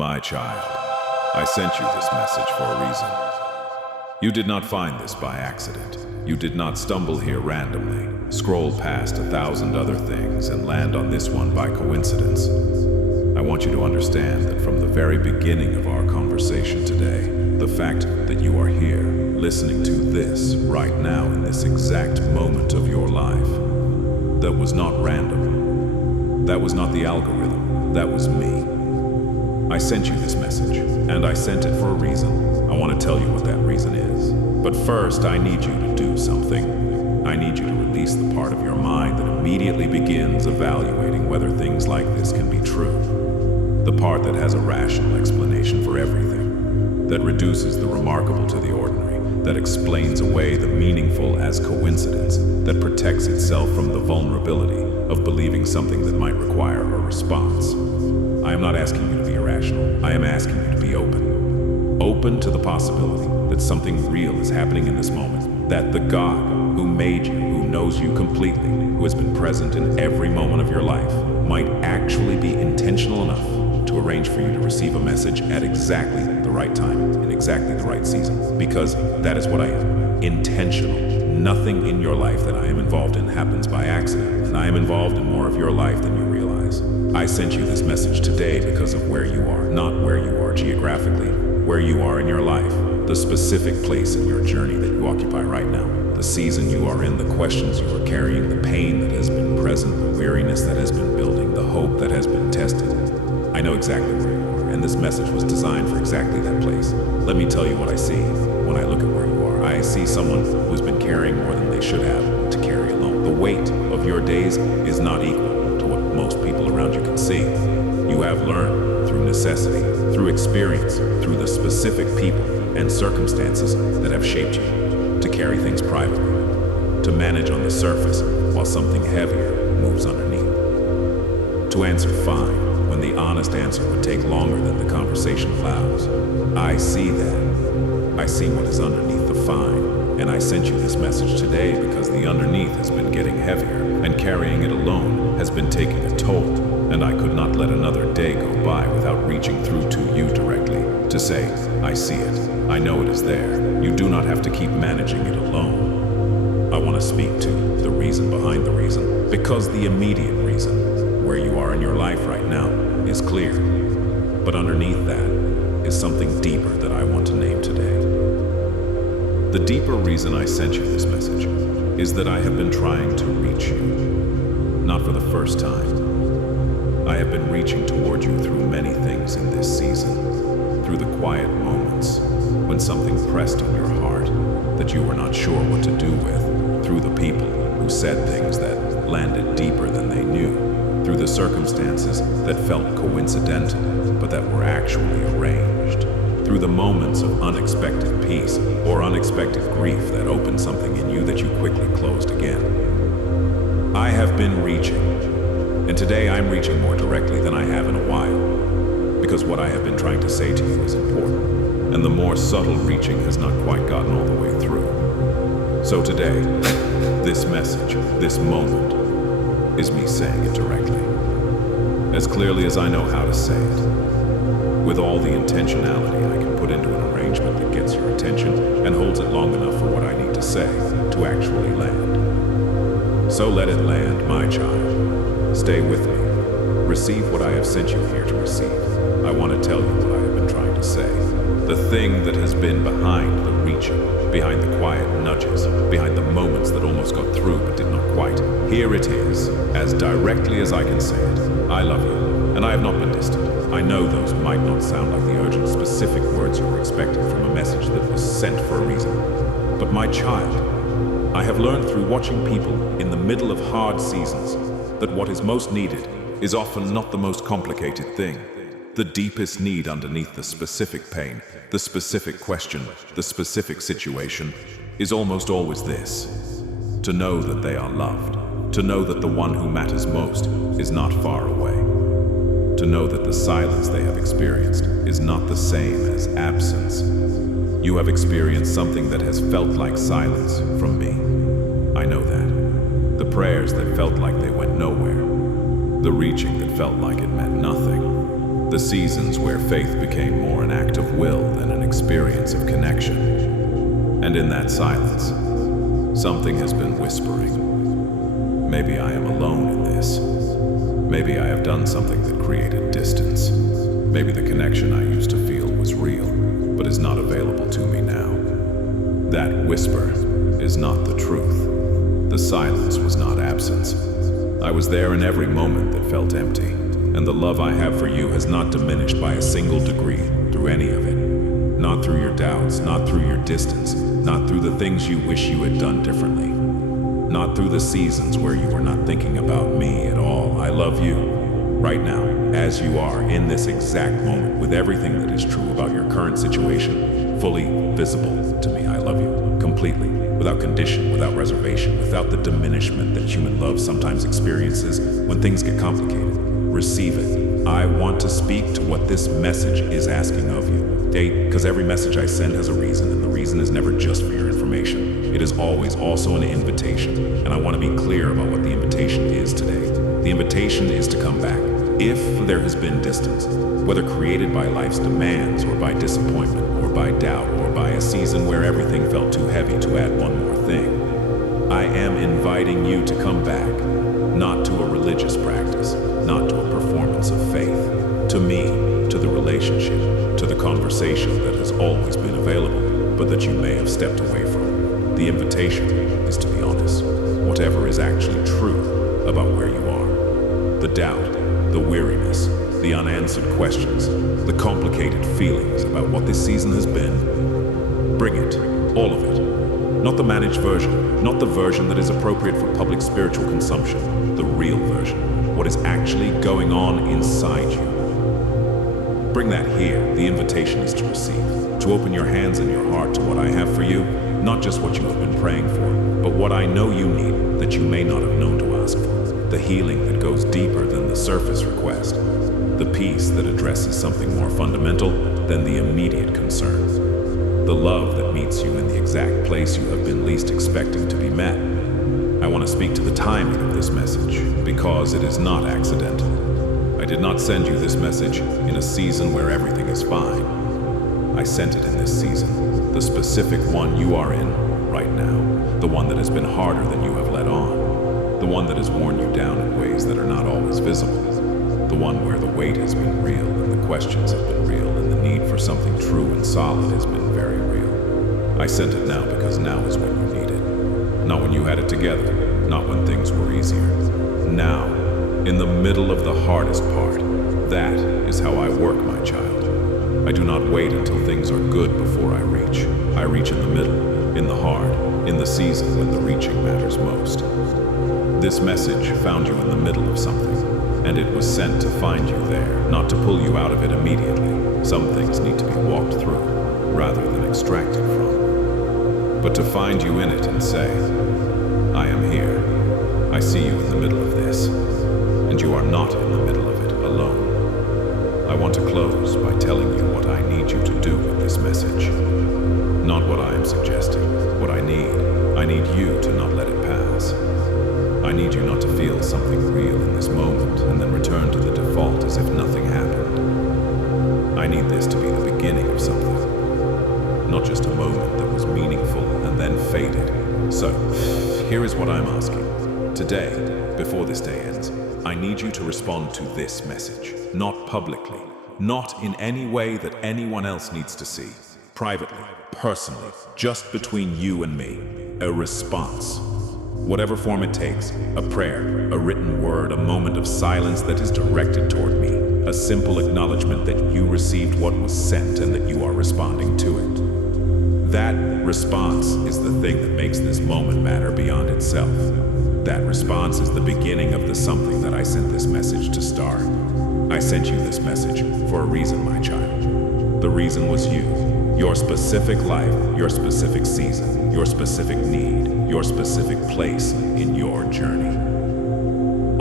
My child, I sent you this message for a reason. You did not find this by accident. You did not stumble here randomly, scroll past 1,000 other things, and land on this one by coincidence. I want you to understand that from the very beginning of our conversation today, the fact that you are here, listening to this right now in this exact moment of your life, that was not random. That was not the algorithm. That was me. I sent you this message, and I sent it for a reason. I want to tell you what that reason is. But first, I need you to do something. I need you to release the part of your mind that immediately begins evaluating whether things like this can be true. The part that has a rational explanation for everything, that reduces the remarkable to the ordinary, that explains away the meaningful as coincidence, that protects itself from the vulnerability of believing something that might require a response. I am not asking you to be irrational. I am asking you to be open. Open to the possibility that something real is happening in this moment, that the God who made you, who knows you completely, who has been present in every moment of your life, might actually be intentional enough to arrange for you to receive a message at exactly the right time, in exactly the right season, because that is what I am, intentional. Nothing in your life that I am involved in happens by accident, and I am involved in more of your life than you realize. I sent you this message today because of where you are, not where you are geographically, where you are in your life, the specific place in your journey that you occupy right now, the season you are in, the questions you are carrying, the pain that has been present, the weariness that has been building, the hope that has been tested. I know exactly where you are, and this message was designed for exactly that place. Let me tell you what I see when I look at where you are. I see someone who's been carrying more than they should have to carry alone. The weight of your days is not equal to what most people around you can see. You have learned through necessity, through experience, through the specific people and circumstances that have shaped you, to carry things privately, to manage on the surface while something heavier moves underneath, to answer fine when the honest answer would take longer than the conversation allows. I see that. I see what is underneath the fine, and I sent you this message today because the underneath has been getting heavier, and carrying it alone has been taking a toll, and I could not let another day go by without reaching through to you directly to say, I see it. I know it is there. You do not have to keep managing it alone. I want to speak to the reason behind the reason, because the immediate reason, where you are in your life right now, is clear. But underneath that is something deeper that I want to name today. The deeper reason I sent you this message is that I have been trying to reach you, not for the first time. I have been reaching toward you through many things in this season, through the quiet moments when something pressed on your heart that you were not sure what to do with, through the people who said things that landed deeper than they knew, through the circumstances that felt coincidental but that were actually arranged, through the moments of unexpected peace or unexpected grief that opened something in you that you quickly closed again. I have been reaching, and today I'm reaching more directly than I have in a while, because what I have been trying to say to you is important, and the more subtle reaching has not quite gotten all the way through. So today, this message, this moment, is me saying it directly, as clearly as I know how to say it, with all the intentionality I can put into an arrangement that gets your attention and holds it long enough for what I need to say to actually land. So let it land, my child. Stay with me. Receive what I have sent you here to receive. I want to tell you what I have been trying to say. The thing that has been behind the reaching, behind the quiet nudges, behind the moments that almost got through but did not quite. Here it is, as directly as I can say it. I love you, and I have not been distant. I know those might not sound like the urgent, specific words you were expecting from a message that was sent for a reason. But my child, I have learned through watching people in the middle of hard seasons that what is most needed is often not the most complicated thing. The deepest need underneath the specific pain, the specific question, the specific situation, is almost always this: to know that they are loved, to know that the one who matters most is not far away, to know that the silence they have experienced is not the same as absence. You have experienced something that has felt like silence from me. I know that. The prayers that felt like they went nowhere, the reaching that felt like it meant nothing. The seasons where faith became more an act of will than an experience of connection. And in that silence, something has been whispering. Maybe I am alone in this. Maybe I have done something that created distance. Maybe the connection I used to feel was real, but is not available to me now. That whisper is not the truth. The silence was not absence. I was there in every moment that felt empty, and the love I have for you has not diminished by a single degree through any of it. Not through your doubts, not through your distance, not through the things you wish you had done differently. Not through the seasons where you were not thinking about me at all. I love you, right now, as you are, in this exact moment, with everything that is true about your current situation, fully visible to me. I love you, completely, without condition, without reservation, without the diminishment that human love sometimes experiences when things get complicated. Receive it. I want to speak to what this message is asking of you. Date, because every message I send has a reason, and the reason is never just for your information. It is always also an invitation, and I want to be clear about what the invitation is today. The invitation is to come back. If there has been distance, whether created by life's demands or by disappointment or by doubt or by a season where everything felt too heavy to add one more thing, I am inviting you to come back, not to a religious practice, not to a performance of faith, to me, to the relationship, to the conversation that has always been available, but that you may have stepped away from. The invitation is to be honest, whatever is actually true about where you are. The doubt, the weariness, the unanswered questions, the complicated feelings about what this season has been. Bring it, all of it. Not the managed version, not the version that is appropriate for public spiritual consumption, the real version, what is actually going on inside you. Bring that here. The invitation is to receive, to open your hands and your heart to what I have for you, not just what you have been praying for, but what I know you need that you may not have known to ask for. The healing that goes deeper than the surface request. The peace that addresses something more fundamental than the immediate concern. The love that meets you in the exact place you have been least expecting to be met. I want to speak to the timing of this message, because it is not accidental. I did not send you this message in a season where everything is fine. I sent it in this season, the specific one you are in right now, the one that has been harder than you have let on, the one that has worn you down in ways that are not always visible, the one where the weight has been real and the questions have been real and the need for something true and solid has been very real. I sent it now because now is when you need it. Not when you had it together, not when things were easier. Now, in the middle of the hardest part, that is how I work, my child. I do not wait until things are good before I reach. I reach in the middle, in the hard, in the season when the reaching matters most. This message found you in the middle of something, and it was sent to find you there, not to pull you out of it immediately. Some things need to be walked through, rather than extracted from. But to find you in it and say, I am here. I see you in the middle of this, and you are not in the middle of it alone. I want to close by telling you what I need you to do with this message. Not what I am suggesting, what I need. I need you to not let it pass. I need you not to feel something real in this moment and then return to the default as if nothing happened. I need this to be the beginning of something, not just a moment that was meaningful and then faded. So, here is what I'm asking. Today, before this day ends, I need you to respond to this message, not publicly, not in any way that anyone else needs to see. Privately, personally, just between you and me. A response. Whatever form it takes, a prayer, a written word, a moment of silence that is directed toward me, a simple acknowledgement that you received what was sent and that you are responding to it. That response is the thing that makes this moment matter beyond itself. That response is the beginning of the something that I sent this message to start. I sent you this message for a reason, my child. The reason was you, your specific life, your specific season, your specific need, your specific place in your journey.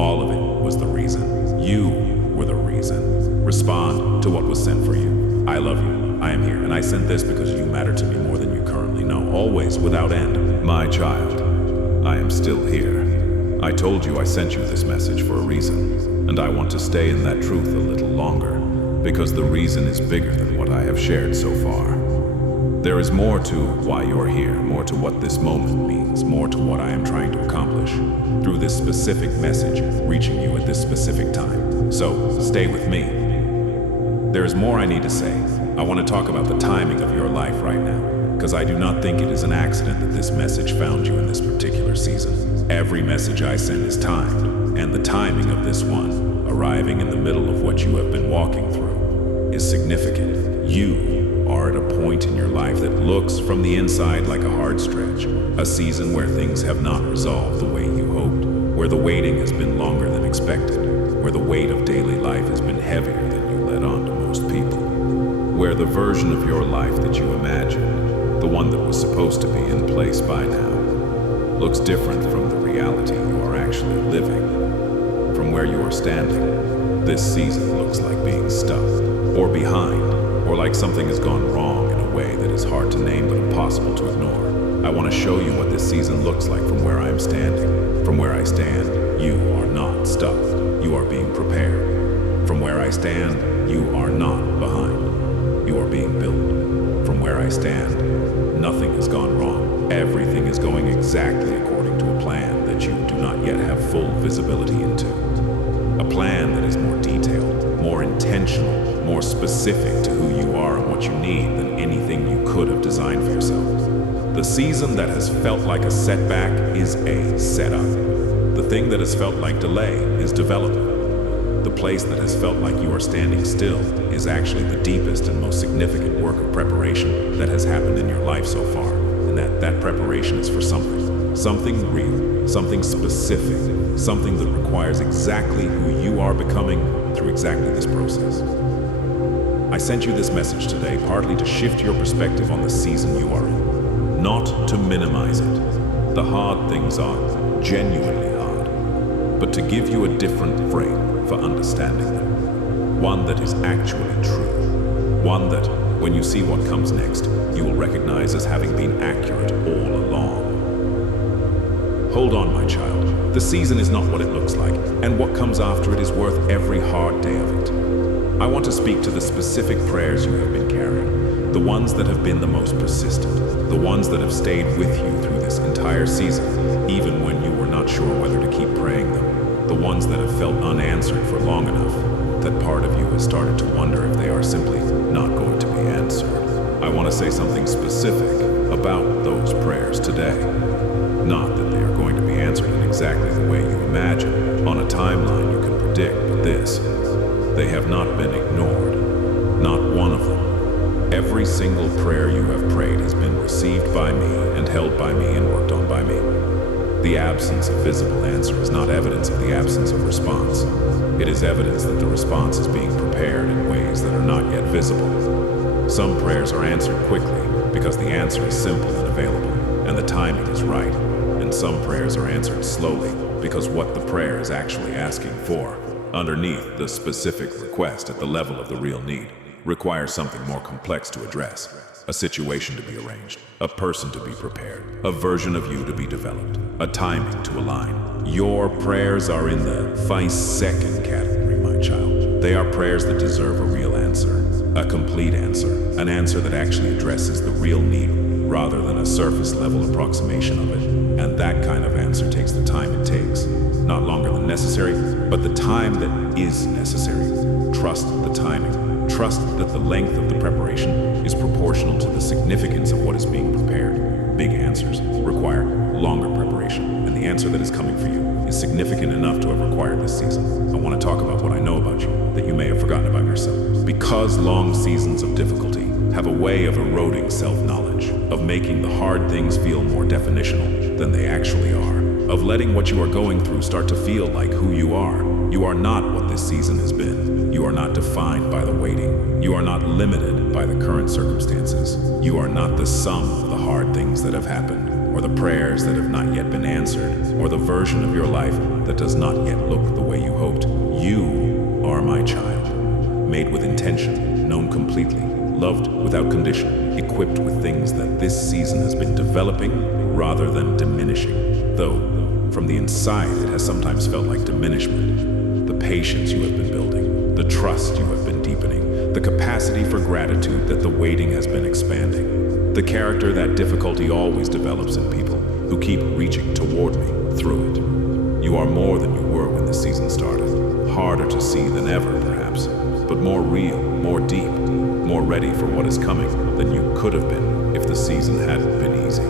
All of it was the reason. You were the reason. Respond to what was sent for you. I love you. I am here, and I sent this because you matter to me more than you currently know, always, without end. My child, I am still here. I told you I sent you this message for a reason, and I want to stay in that truth a little longer, because the reason is bigger than what I have shared so far. There is more to why you're here, more to what this moment means, more to what I am trying to accomplish through this specific message reaching you at this specific time. So, stay with me. There is more I need to say. I want to talk about the timing of your life right now, because I do not think it is an accident that this message found you in this particular season. Every message I send is timed, and the timing of this one, arriving in the middle of what you have been walking through, is significant. You are at a point in your life that looks from the inside like a hard stretch, a season where things have not resolved the way you hoped, where the waiting has been longer than expected, where the weight of daily life has been heavier than you let on to most people, where the version of your life that you imagined, the one that was supposed to be in place by now, looks different from the reality you are actually living. From where you are standing, this season looks like being stuck, or behind, or like something has gone wrong in a way that is hard to name but impossible to ignore. I want to show you what this season looks like from where I am standing. From where I stand, you are not stuck. You are being prepared. From where I stand, you are not behind. You are being built. From where I stand, nothing has gone wrong. Everything is going exactly according to a plan that you do not yet have full visibility into. A plan that is more detailed, more intentional, more specific to who you are and what you need than anything you could have designed for yourself. The season that has felt like a setback is a setup. The thing that has felt like delay is development. The place that has felt like you are standing still is actually the deepest and most significant work of preparation that has happened in your life so far. And that preparation is for something real, something specific, something that requires exactly who you are becoming through exactly this process. I sent you this message today partly to shift your perspective on the season you are in, not to minimize it. The hard things are genuinely hard, but to give you a different frame for understanding them. One that is actually true. One that, when you see what comes next, you will recognize as having been accurate all along. Hold on, my child. The season is not what it looks like, and what comes after it is worth every hard day of it. I want to speak to the specific prayers you have been carrying, the ones that have been the most persistent, the ones that have stayed with you through this entire season, even when you were not sure whether to keep praying them, the ones that have felt unanswered for long enough that part of you has started to wonder if they are simply not going to be answered. I want to say something specific about those prayers today. Not that they are going to be answered in exactly the way you imagine, on a timeline you can predict, but this: they have not been ignored. Not one of them. Every single prayer you have prayed has been received by me and held by me and worked on by me. The absence of visible answer is not evidence of the absence of response. It is evidence that the response is being prepared in ways that are not yet visible. Some prayers are answered quickly because the answer is simple and available, and the timing is right. And some prayers are answered slowly because what the prayer is actually asking for, underneath the specific request at the level of the real need, requires something more complex to address. A situation to be arranged, a person to be prepared, a version of you to be developed, a timing to align. Your prayers are in the 5-second category, my child. They are prayers that deserve a real answer, a complete answer, an answer that actually addresses the real need rather than a surface level approximation of it. And that kind of answer takes the time it takes. Not longer than necessary, but the time that is necessary. Trust the timing. Trust that the length of the preparation is proportional to the significance of what is being prepared. Big answers require longer preparation, and the answer that is coming for you is significant enough to have required this season. I want to talk about what I know about you that you may have forgotten about yourself. Because long seasons of difficulty have a way of eroding self-knowledge, of making the hard things feel more definitional than they actually are, of letting what you are going through start to feel like who you are. You are not what this season has been. You are not defined by the waiting. You are not limited by the current circumstances. You are not the sum of the hard things that have happened, or the prayers that have not yet been answered, or the version of your life that does not yet look the way you hoped. You are my child, made with intention, known completely, loved without condition, equipped with things that this season has been developing rather than diminishing. Though, from the inside, it has sometimes felt like diminishment. The patience you have been building, the trust you have been deepening, the capacity for gratitude that the waiting has been expanding, the character that difficulty always develops in people who keep reaching toward me through it. You are more than you were when the season started, harder to see than ever perhaps, but more real, more deep, more ready for what is coming than you could have been if the season hadn't been easy.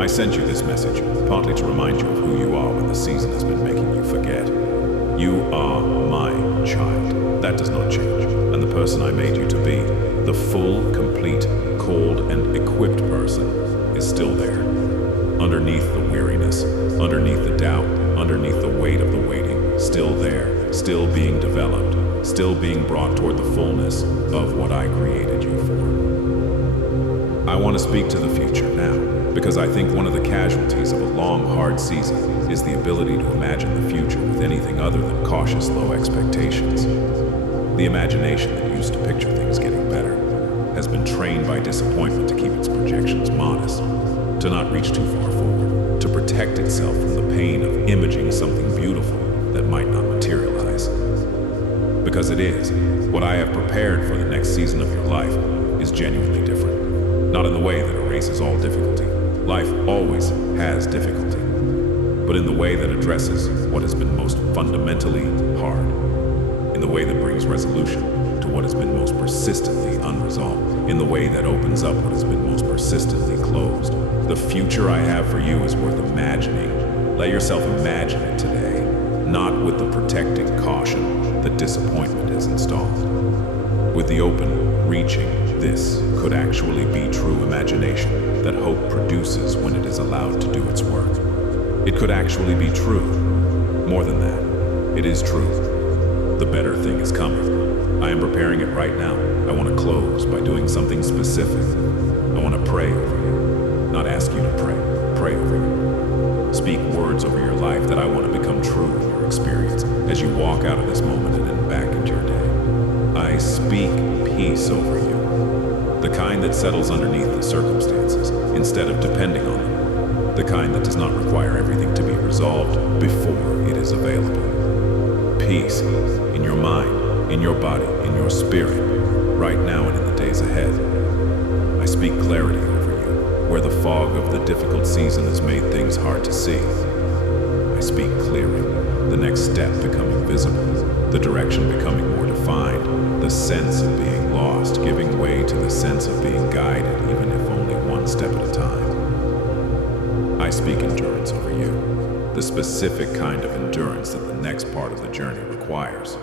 I sent you this message partly to remind you of who you are when the season has been making you forget. You are my child. That does not change. And the person I made you to be, the full, complete, called, and equipped person, is still there. Underneath the weariness, underneath the doubt, underneath the weight of the waiting, still there, still being developed, still being brought toward the fullness of what I created you for. I want to speak to the future now, because I think one of the casualties of a long, hard season is the ability to imagine the future with anything other than cautious, low expectations. The imagination that used to picture things getting better has been trained by disappointment to keep its projections modest, to not reach too far forward, to protect itself from the pain of imaging something beautiful that might not materialize. Because it is, what I have prepared for the next season of your life is genuinely different. Not in the way that erases all difficulty. Life always has difficulty, but in the way that addresses what has been most fundamentally hard, in the way that brings resolution to what has been most persistently unresolved, in the way that opens up what has been most persistently closed. The future I have for you is worth imagining. Let yourself imagine it today, not with the protecting caution that disappointment has installed. With the open, reaching, this could actually be true imagination that hope produces when it is allowed to do its work. It could actually be true. More than that, it is true. The better thing is coming. I am preparing it right now. I want to close by doing something specific. I want to pray over you, not ask you to pray over you. Speak words over your life that I want to become true in your experience as you walk out of this moment and then back into your day. I speak peace over you, the kind that settles underneath the circumstances instead of depending on them, the kind that does not require everything to be resolved before it is available. Peace in your mind, in your body, in your spirit, right now and in the days ahead. I speak clarity over you, where the fog of the difficult season has made things hard to see. I speak clearing, the next step becoming visible, the direction becoming more defined, the sense of being lost giving way to the sense of being guided, even if only one step at a time. I speak endurance over you, the specific kind of endurance that the next part of the journey requires.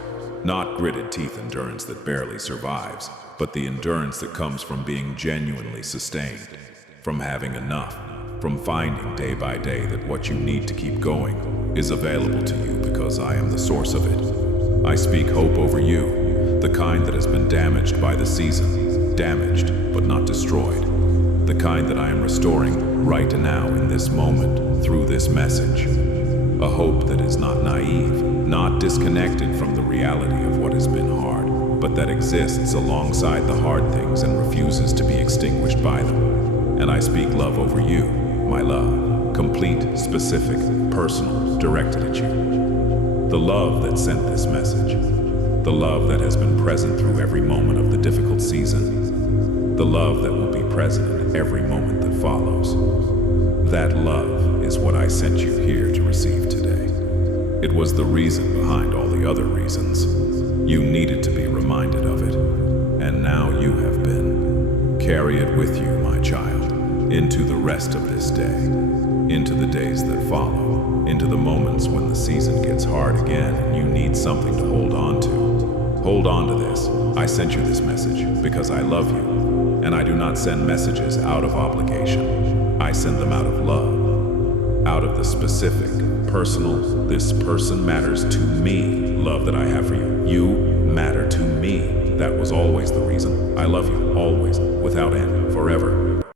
Not gritted teeth endurance that barely survives, but the endurance that comes from being genuinely sustained, from having enough, from finding day by day that what you need to keep going is available to you because I am the source of it. I speak hope over you, the kind that has been damaged by the season, damaged but not destroyed, the kind that I am restoring right now in this moment through this message. A hope that is not naive, not disconnected from the reality of what has been hard, but that exists alongside the hard things and refuses to be extinguished by them. And I speak love over you, my love, complete, specific, personal, directed at you. The love that sent this message, the love that has been present through every moment of the difficult season, the love that will be present in every moment that follows. That love is what I sent you here to receive today. It was the reason behind all the other reasons. You needed to be reminded of it, and now you have been. Carry it with you, my child, into the rest of this day, into the days that follow, into the moments when the season gets hard again and you need something to hold on to. Hold on to this. I sent you this message because I love you, and I do not send messages out of obligation. I send them out of love, out of the specific, personal, this person matters to me love that I have for you. You matter to me. That was always the reason. I love you, always, without end, forever.